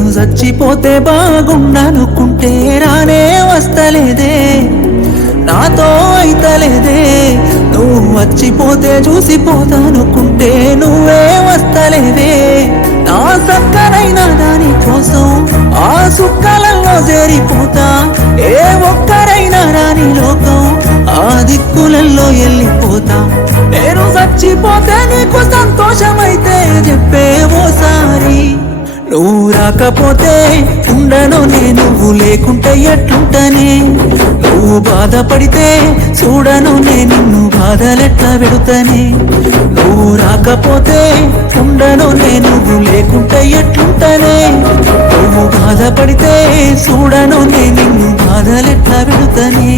నేను చచ్చిపోతే బాగుండనుకుంటే రానే వస్తలేదే, నాతో అయితలేదే. నువ్వు వచ్చిపోతే చూసిపోతానుకుంటే నువ్వే వస్తలేవే. నా సక్కనైనా దాని కోసం ఆ సుక్కలలో చేరిపోతా. ఏ ఒక్కరైనా రాని లోకం ఆ దిక్కులలో వెళ్ళిపోతా. నేను చచ్చిపోతే నీకు సంతోషమైతే చెప్పే ఓసారి. నువ్వు రాకపోతే ఉండను నేను, నువ్వు లేకుంటే ఎట్లుంటనే. నువ్వు బాధపడితే చూడను నేను, నిన్ను బాధలెట్లా పెడుతనే. నువ్వు రాకపోతే ఉండను నేను, నువ్వు లేకుంటే ఎట్లుంటనే. నువ్వు బాధపడితే చూడను నేను, నిన్ను బాధలెట్లా పెడుతనే.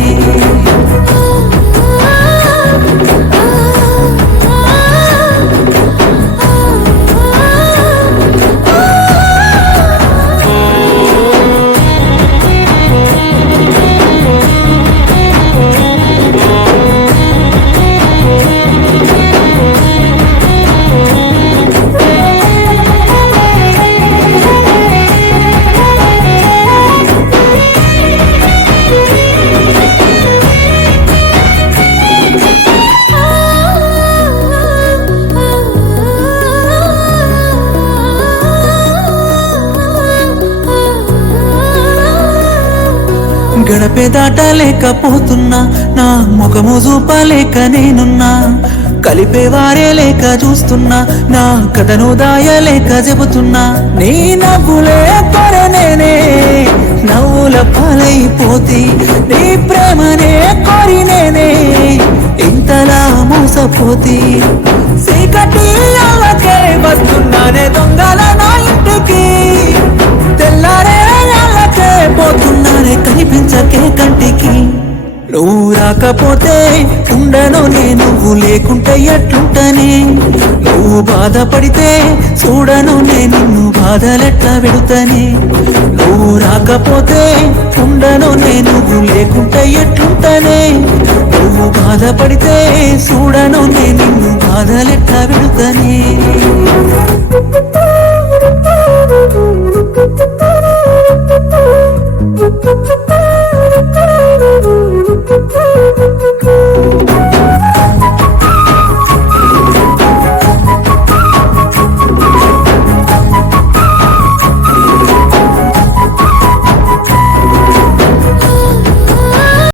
గడపే దాటలేకపోతున్నా, నా ముఖము చూపలేక నేనున్నా. కలిపేవారే లేక చూస్తున్నా, నా కథను దాయలేక చెబుతున్నా. నీ నవ్వులే కొరనేనే నవ్వుల పాలైపోతి, నీ ప్రేమనే కోరి నేనే ఇంతలా మోసపోతి. చీకటి అల్లకే వస్తున్నానే దొంగల నా ఇంటికి, తెల్లారే అల్లకే పోతున్నానే కనిపించకే కంటికి. నువ్వు రాకపోతే ఉండను నేను, నువ్వు లేకుంటే ఎట్లుంటనే. నువ్వు బాధపడితే చూడను నేను, నిన్ను బాధలెట్లా పెడుతనే. నువ్వు రాకపోతే ఉండను నేను, నువ్వు లేకుంటే ఎట్లుంటనే. నువ్వు బాధపడితే చూడను నేను, నిన్ను బాధలెట్లా